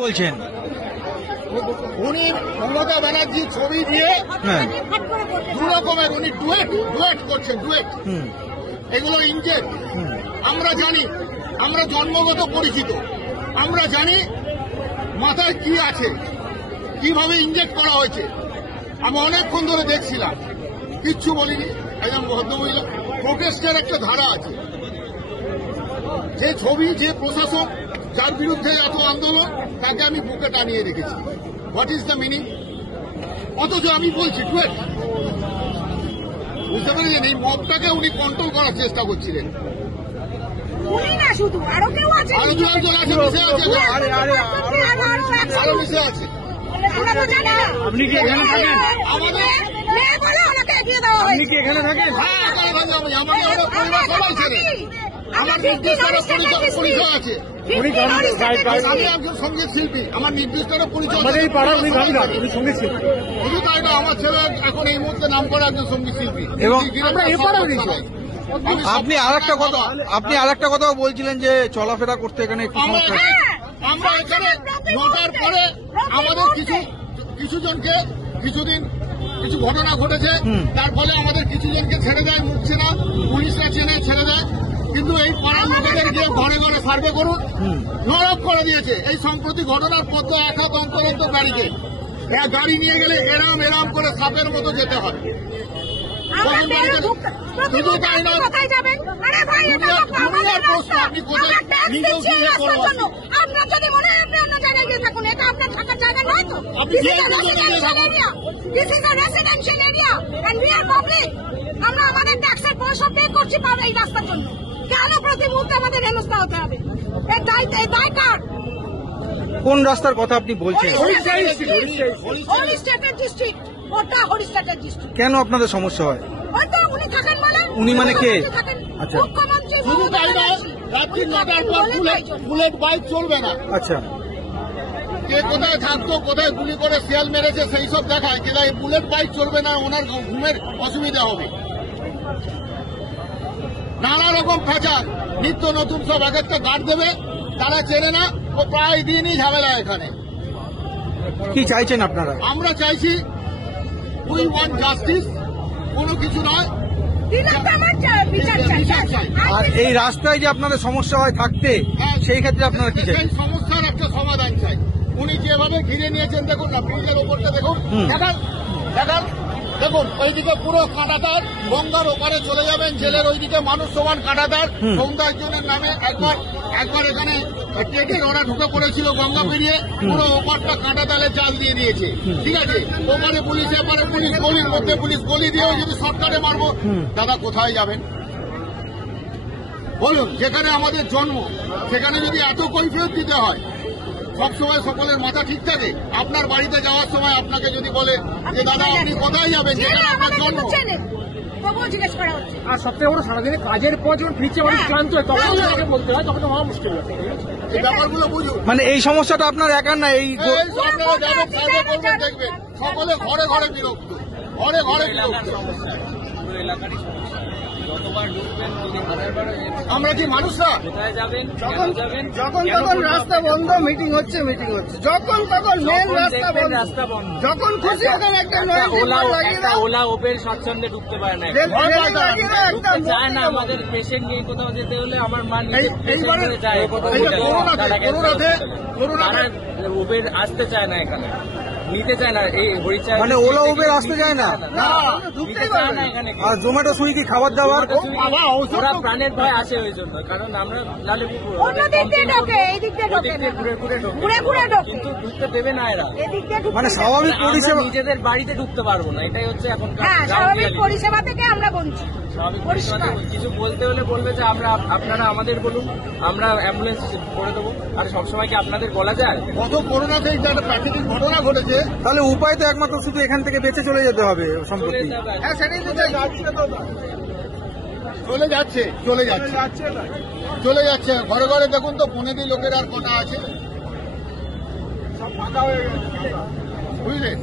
বলছেন উনি মমতা ব্যানার্জির ছবি দিয়ে দু রকমের উনি ডুয়েট করছেন ডুয়েট। এগুলো ইনজেক্ট আমরা জানি, আমরা জন্মগত পরিচিত, আমরা জানি মাথায় কি আছে, কিভাবে ইনজেক্ট করা হয়েছে। আমি অনেকক্ষণ ধরে দেখছিলাম, কিচ্ছু বলিনি। একজন ভদ্রমহিলা প্রোটেস্টের একটা ধারা আছে, যে ছবি যে প্রশাসন যার বিরুদ্ধে এত আন্দোলন তাকে আমি বুকে টানিয়ে রেখেছি। What is the meaning? অথচ আমি বলছি ডুয়েট। বুঝতে পেরেছেন? এই মবটাকে উনি কন্ট্রোল করার চেষ্টা করছিলেন। আরো দু একজন আছে, মিশে আছে, আরো মিশে আছে। আপনি কি এখানে থাকেন? আপনি কি এখানে থাকেন? হ্যাঁ, এখানে থাকি আমি। আমাদের পরিবার সবাই ছেড়ে আমার নির্দিষ্ট পরিচয় আছে। আমি একজন সঙ্গীত শিল্পী, আমার নির্দিষ্ট পরিচয়। শুধু তাই না, আমার ছেলে এখন এই মুহূর্তে নাম করা একজন সঙ্গীত শিল্পী। এবং আপনি আরেকটা কথা বলছিলেন যে চলাফেরা করতে এখানে একটু সমস্যা। আমরা এখানে 9টার পরে আমাদের কিছুজনকে কিছু ঘটনা ঘটেছে, তার ফলে আমাদের কিছুজনকে ছেড়ে দেয়, মুখছে না, পুলিশরা চেনে ছেড়ে দেয়। কিন্তু এই পাড়ার লোকেদের গিয়ে ঘরে ঘরে সার্ভে করুন, নরক করে দিয়েছে। এই সম্প্রতি ঘটনার পথে এক হাত অন্তরন্ত ব্যারিকেড, গাড়ি নিয়ে গেলে এরাম করে সাপের মতো যেতে হয়। শুধু তাই না, দুনিয়ার প্রশ্ন আপনি কোথায় নিজেও গিয়ে করবেন? আমরা আমাদের ট্যাক্সের পয়সা পে করছি এই রাস্তার জন্য। কেন প্রতি মুহূর্তে আমাদের হেনস্থা হতে হবে? এই দায় কার? কোন রাস্তার কথা আপনি বলছেন? হরিস্টেটের ডিস্ট্রিক্ট, ওটা হরিস্টেটের ডিস্ট্রিক্ট। কেন আপনাদের সমস্যা হয়? হয়তো উনি থাকেন বলে। উনি মানে কে? আচ্ছা, মুখ্যমন্ত্রী। শুধু তাই না, রাত্রি 9টার পর বুলেট বাইক চলবে না। আচ্ছা, কে কোথায় থাকতো, কোথায় গুলি করে শিয়াল মেরেছে সেই সব দেখায়, কিন্তু এই বুলেট বাইক চলবে না, ওনার ঘুমের অসুবিধা হবে। নানা রকম ফ্যাচার, নিত্য নতুন সব এক একটা গার্ড দেবে, তারা চেনে না, ও প্রায় দিনই ঝামেলা এখানে। কি চাইছেন আপনারা? আমরা চাইছি উই ওয়ান্ট জাস্টিস, কোনো কিছু নয়, বিচার চাই। আর এই রাস্তায় যে আপনাদের সমস্যা হয় থাকতে, সেই ক্ষেত্রে আপনারা কি চাই? সেই সমস্যার একটা সমাধান চাই। উনি যেভাবে ঘিরে নিয়েছেন দেখুন না, ব্রিজের ওপরটা দেখুন, দেখুন ওইদিকে পুরো কাঁটাতার, গঙ্গার ওপারে চলে যাবেন, জেলের ওইদিকে মানুষ সমান কাঁটাতার। সৌন্দর্যের নামে একবার এখানে টেকের ওরা ঢুকে পড়েছিল গঙ্গা পেরিয়ে, পুরো ওপারটা কাঁটাতালে জাল দিয়ে দিয়েছে। ঠিক আছে, ওপারে পুলিশ, এপারে পুলিশ, গলির মধ্যে পুলিশ, গলি দিয়েও যদি শর্টকাটে মারবো, দাদা কোথায় যাবেন বলুন? যেখানে আমাদের জন্ম, সেখানে যদি এত কৈফিয়ত দিতে হয়, সবসময় সকলের মাথা ঠিক থাকে? আপনার বাড়িতে যাওয়ার সময় আপনাকে যদি বলে যে দাদা আপনি কোথায় যাবেন, যেখানে আপনার জন্ম, আর সবথেকে বড় সারাদিনে কাজের পর যখন ফিরছে মানুষ ক্লান্ত হয়, তখন তাকে বলতে হয়, তখন তো হওয়া মুশকিল হয়। এই ব্যাপারগুলো বুঝুন। মানে এই সমস্যাটা আপনার একার না, এই আপনারা যাবেন, সার্ভে করবেন, দেখবেন সকলে ঘরে ঘরে বিরক্ত, ঘরে ঘরে বিরক্ত। আমরা কি মানুষরা? যখন তখন রাস্তা বন্ধ, মিটিং হচ্ছে, যখন তখন মেন রাস্তা বন্ধ, যখন খুশি ওখানে একটা ওলা ওপের স্বাচ্ছন্দ্যে ঢুকতে পারে না, চায় না। আমাদের পেশেন্ট নিয়ে কোথাও যেতে হলে আমার মা যায়, উবের আসতে চায় না, এখানে নিতে চায় না, এই হরিচায় মানে ওলা উবের আসতে চায় না, নিতে চায় না এখানে। আর জোম্যাটো সুইগি খাবার দাবার ওরা প্রাণের ভয় আসে ওই জন্য, কারণ আমরা নালে ঘুরে ঢোকে, কিন্তু ঢুকতে দেবে না এরা। মানে স্বাভাবিক পরিষেবা, নিজেদের বাড়িতে ঢুকতে পারবো না, এটাই হচ্ছে এখন স্বাভাবিক পরিষেবা থেকে আমরা বঞ্চিত। কিছু বলতে হলে বলবে যে আপনারা আমাদের বলুন, আমরা অ্যাম্বুলেন্স করে দেবো। আর সবসময় কি আপনাদের বলা যায়? কত করোনা থেকে একটা প্রাকৃতিক ঘটনা ঘটেছে, তাহলে উপায় তো একমাত্র শুধু এখান থেকে বেঁচে চলে যেতে হবে সম্প্রতি। চলে যাচ্ছে ঘরে ঘরে। দেখুন তো বনেদি লোকের আর কটা আছে, বুঝলেন?